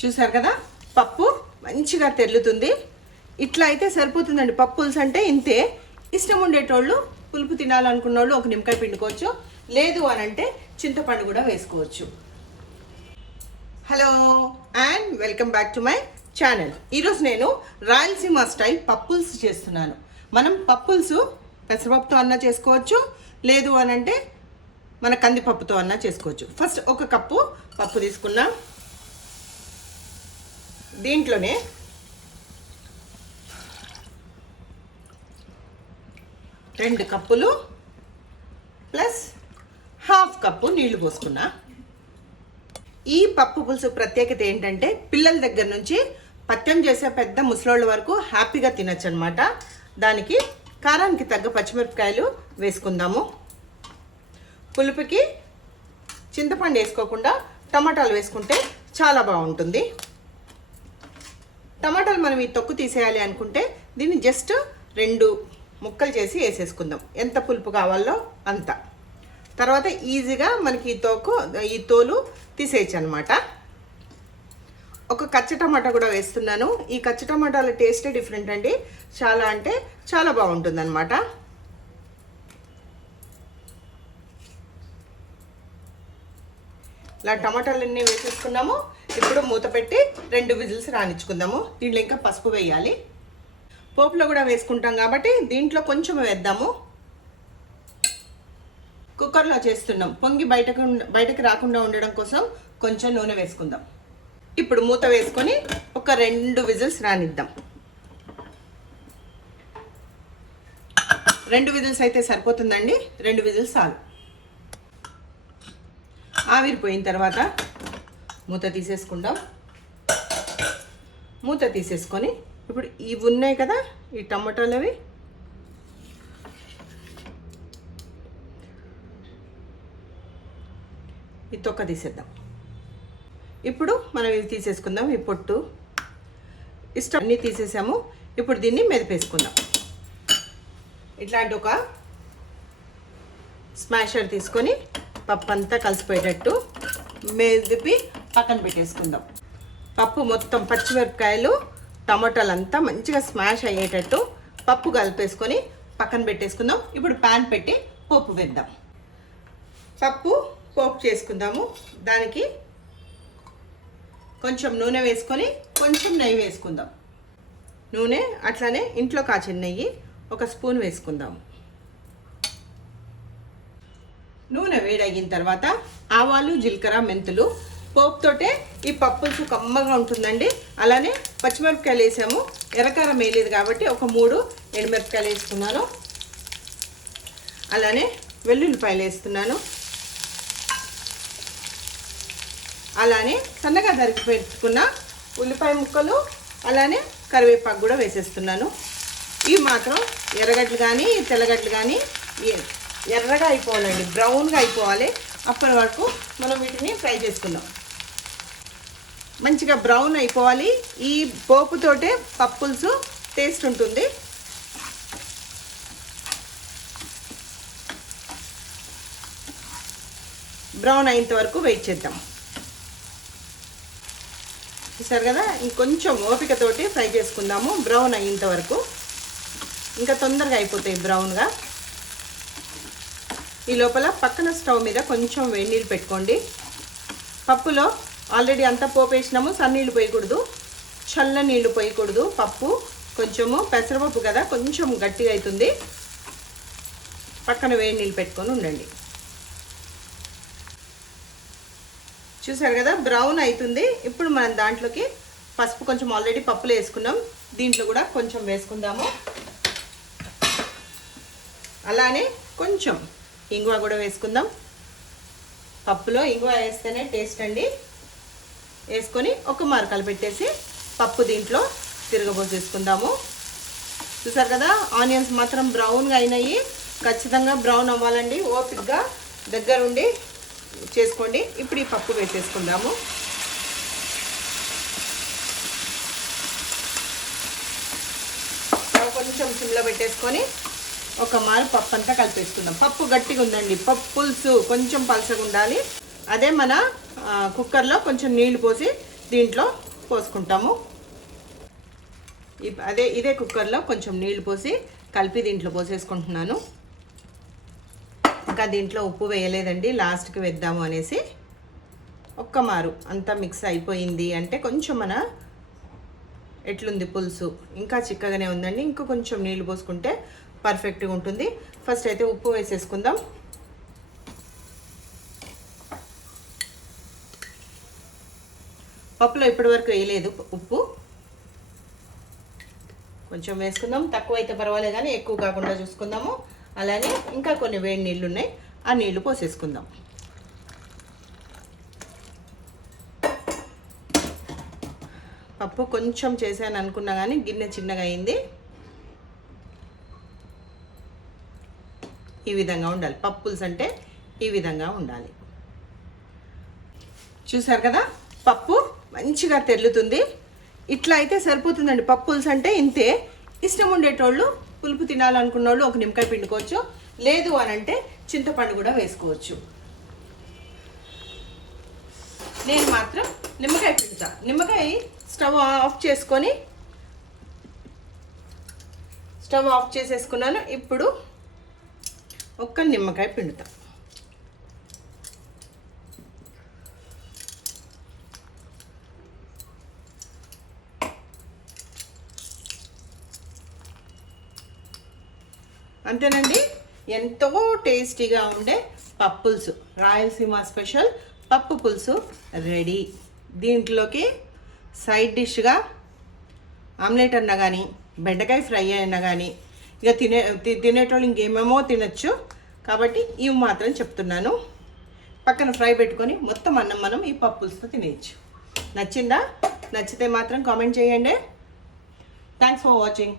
చూసారు కదా, పప్పు మంచిగా తెల్లుతుంది. ఇట్లా అయితే సరిపోతుందండి. పప్పు పులుసు అంటే ఇంతే. ఇష్టం ఉండేటోళ్ళు, పులుపు తినాలనుకున్న వాళ్ళు ఒక నిమ్మకాయ పిండుకోవచ్చు, లేదు అని అంటే చింతపండు కూడా వేసుకోవచ్చు. Hello and welcome back to my channel. ఈరోజు నేను రాయలసీమ స్టైల్ పప్పు పులుసు చేస్తున్నాను. మనం పప్పు పులుసు పెసరపప్పుతో అన్నా చేసుకోవచ్చు, లేదు అని అంటే మన కందిపప్పుతో అన్నా చేసుకోవచ్చు. ఫస్ట్ ఒక కప్పు పప్పు తీసుకున్నాం. దీంట్లోనే 2 కప్పులు ప్లస్ హాఫ్ కప్పు నీళ్లు పోసుకున్నా. ఈ పప్పు పులుసు ప్రత్యేకత ఏంటంటే పిల్లల దగ్గర నుంచి పత్యం చేసే పెద్ద ముసలోళ్ళ వరకు హ్యాపీగా తినచ్చు అనమాట. దానికి కారానికి తగ్గ పచ్చిమిరపకాయలు వేసుకుందాము. పులుపుకి చింతపండు వేసుకోకుండా టమాటాలు వేసుకుంటే చాలా బాగుంటుంది. టమాటాలు మనం ఈ తొక్కు తీసేయాలి అనుకుంటే దీన్ని జస్ట్ 2 ముక్కలు చేసి వేసేసుకుందాం. ఎంత పులుపు కావాలో అంత. తర్వాత ఈజీగా మనకి ఈ తోలు తీసేయచ్చు అనమాట. ఒక కచ్చ టమాటా కూడా వేస్తున్నాను. ఈ కచ్చ టమాటాల టేస్టే డిఫరెంట్ అండి. చాలా అంటే చాలా బాగుంటుంది అనమాట. ఇలా టమాటాలన్నీ వేసేసుకున్నాము. ఇప్పుడు మూత పెట్టి 2 విజిల్స్ రానిచ్చుకుందాము. దీంట్లో ఇంకా పసుపు వేయాలి. పోపులో కూడా వేసుకుంటాం కాబట్టి దీంట్లో కొంచెం వేద్దాము. కుక్కర్లో చేస్తున్నాం, పొంగి బయటకు రాకుండా ఉండడం కోసం కొంచెం నూనె వేసుకుందాం. ఇప్పుడు మూత వేసుకొని ఒక 2 విజిల్స్ రానిద్దాం. 2 విజిల్స్ అయితే సరిపోతుందండి. 2 విజిల్స్ చాలు. ఆవిరిపోయిన తర్వాత మూత తీసేసుకుందాం. మూత తీసేసుకొని ఇప్పుడు ఇవి ఉన్నాయి కదా, ఈ టమాటాలు అవి ఈ తొక్క తీసేద్దాం. ఇప్పుడు మనం ఇవి తీసేసుకుందాం. ఈ పొట్టు ఇష్టం అన్నీ తీసేసాము. ఇప్పుడు దీన్ని మెదిపేసుకుందాం. ఇట్లాంటి ఒక స్మాషర్ తీసుకొని పప్పు అంతా కలిసిపోయేటట్టు మెదిపి పక్కన పెట్టేసుకుందాం. పప్పు మొత్తం పచ్చిమిరపకాయలు టమాటాలు అంతా మంచిగా స్మాష్ అయ్యేటట్టు పప్పు కలిపేసుకొని పక్కన పెట్టేసుకుందాం. ఇప్పుడు ప్యాన్ పెట్టి పోపు వేద్దాం. పోపు చేసుకుందాము. దానికి కొంచెం నూనె వేసుకొని కొంచెం నెయ్యి వేసుకుందాం. నూనె అట్లానే ఇంట్లో కాచిన నెయ్యి 1 స్పూన్ వేసుకుందాము. నూనె వేడయిన తర్వాత ఆవాలు, జీలకర్ర, మెంతులు. పోపుతోటే ఈ పప్పు పులుసు కమ్మగా ఉంటుందండి. అలానే పచ్చిమిరపకాయలు వేసాము. ఎర్రకారం వేయలేదు కాబట్టి ఒక 3 ఎండుమిరపకాయలు వేసుకున్నాను. అలానే వెల్లుల్లిపాయలు వేస్తున్నాను. అలానే సన్నగా తరిగి పెట్టుకున్న ఉల్లిపాయ ముక్కలు, అలానే కరివేపాకు కూడా వేసేస్తున్నాను. ఇవి మాత్రం ఎర్రగడ్డలు కానీ తెల్లగడ్డలు కానీ ఎర్రగా అయిపోవాలండి, బ్రౌన్గా అయిపోవాలి. అప్పటి వరకు మనం వీటిని ఫ్రై చేసుకుందాం. మంచిగా బ్రౌన్ అయిపోవాలి. ఈ పోపుతోటే పప్పు పులుసు టేస్ట్ ఉంటుంది. బ్రౌన్ అయ్యేంత వరకు వెయిట్ చేద్దాం. చూసారు కదా, ఇంకొంచెం ఓపికతోటి ఫ్రై చేసుకుందాము. బ్రౌన్ అయ్యేంత వరకు, ఇంకా తొందరగా అయిపోతాయి బ్రౌన్గా. ఈ లోపల పక్కన స్టవ్ మీద కొంచెం వేడి నీళ్ళు పెట్టుకోండి. పప్పులో ఆల్రెడీ అంతా పోపు వేసినాము. సన్నీళ్ళు పోయకూడదు, చల్ల నీళ్ళు పోయకూడదు. పప్పు కొంచెము పెసరపప్పు కదా, కొంచెం గట్టిగా అవుతుంది. పక్కన వేడి నీళ్ళు పెట్టుకొని ఉండండి. చూసారు కదా, బ్రౌన్ అవుతుంది. ఇప్పుడు మనం దాంట్లోకి పసుపు కొంచెం ఆల్రెడీ పప్పులో వేసుకున్నాం, దీంట్లో కూడా కొంచెం వేసుకుందాము. అలానే కొంచెం ఇంగువ కూడా వేసుకుందాం. పప్పులో ఇంగువ వేస్తేనే టేస్ట్ అండి. వేసుకొని ఒక మారు కలిపెట్టేసి పప్పు దీంట్లో తిరగబోసేసుకుందాము. చూసారు కదా, ఆనియన్స్ మాత్రం బ్రౌన్గా అయినాయి. ఖచ్చితంగా బ్రౌన్ అవ్వాలండి. ఓపిక్గా దగ్గరుండి చేసుకోండి. ఇప్పుడు ఈ పప్పు వేసేసుకుందాము. కొంచెం సిమ్లో పెట్టేసుకొని ఒక మారు పప్పు అంతా కలిపేసుకుందాం. పప్పు గట్టిగా ఉందండి. పప్పు పులుసు కొంచెం పలసగా ఉండాలి. అదే మన కుక్కర్లో కొంచెం నీళ్లు పోసి దీంట్లో పోసుకుంటాము. ఇదే కుక్కర్లో కొంచెం నీళ్లు పోసి కలిపి దీంట్లో పోసేసుకుంటున్నాను. ఇంకా దీంట్లో ఉప్పు వేయలేదండి, లాస్ట్కి వేద్దాము అనేసి. ఒక్క మారు అంతా మిక్స్ అయిపోయింది అంటే కొంచెం ఎట్లుంది పులుసు, ఇంకా చిక్కగానే ఉందండి. ఇంకా కొంచెం నీళ్లు పోసుకుంటే పర్ఫెక్ట్గా ఉంటుంది. ఫస్ట్ అయితే ఉప్పు వేసేసుకుందాం. పప్పులో ఇప్పటివరకు వేయలేదు ఉప్పు, కొంచెం వేసుకుందాం. తక్కువ అయితే పర్వాలేదు కానీ ఎక్కువ కాకుండా చూసుకుందాము. అలానే ఇంకా కొన్ని వేడి నీళ్ళు ఉన్నాయి, ఆ నీళ్లు పోసేసుకుందాం. పప్పు కొంచెం చేశాను అనుకున్నా కానీ గిన్నె చిన్నగా అయింది. ఈ విధంగా ఉండాలి పప్పు పులుసు అంటే, ఈ విధంగా ఉండాలి. చూసారు కదా, పప్పు మంచిగా తెల్లుతుంది. ఇట్లా అయితే సరిపోతుందండి. పప్పు పులుసు అంటే ఇంతే. ఇష్టం ఉండేటోళ్ళు, పులుపు తినాలనుకున్న వాళ్ళు ఒక నిమ్మకాయ పిండుకోవచ్చు. లేదు అనంటే చింతపండు కూడా వేసుకోవచ్చు. నేను మాత్రం నిమ్మకాయ పిండుతా. నిమ్మకాయ స్టవ్ ఆఫ్ చేసేసుకున్నాను. ఇప్పుడు ఒక్క నిమ్మకాయ పిండుతా. అంతేనండి, ఎంతో టేస్టీగా ఉండే పప్పు పులుసు, రాయలసీమ స్పెషల్ పప్పు పులుసు రెడీ. దీంట్లోకి సైడ్ డిష్గా ఆమ్లెట్ అన్నా కానీ, బెండకాయ ఫ్రై అయినా కానీ, ఇక తినేటోళ్ళు ఇంకేమేమో తినచ్చు. కాబట్టి ఇవి మాత్రం చెప్తున్నాను. పక్కన ఫ్రై పెట్టుకొని మొత్తం అన్నం మనం ఈ పప్పు పులుసుతో తినేయచ్చు. నచ్చిందా? నచ్చితే మాత్రం కామెంట్ చేయండి. Thanks for watching.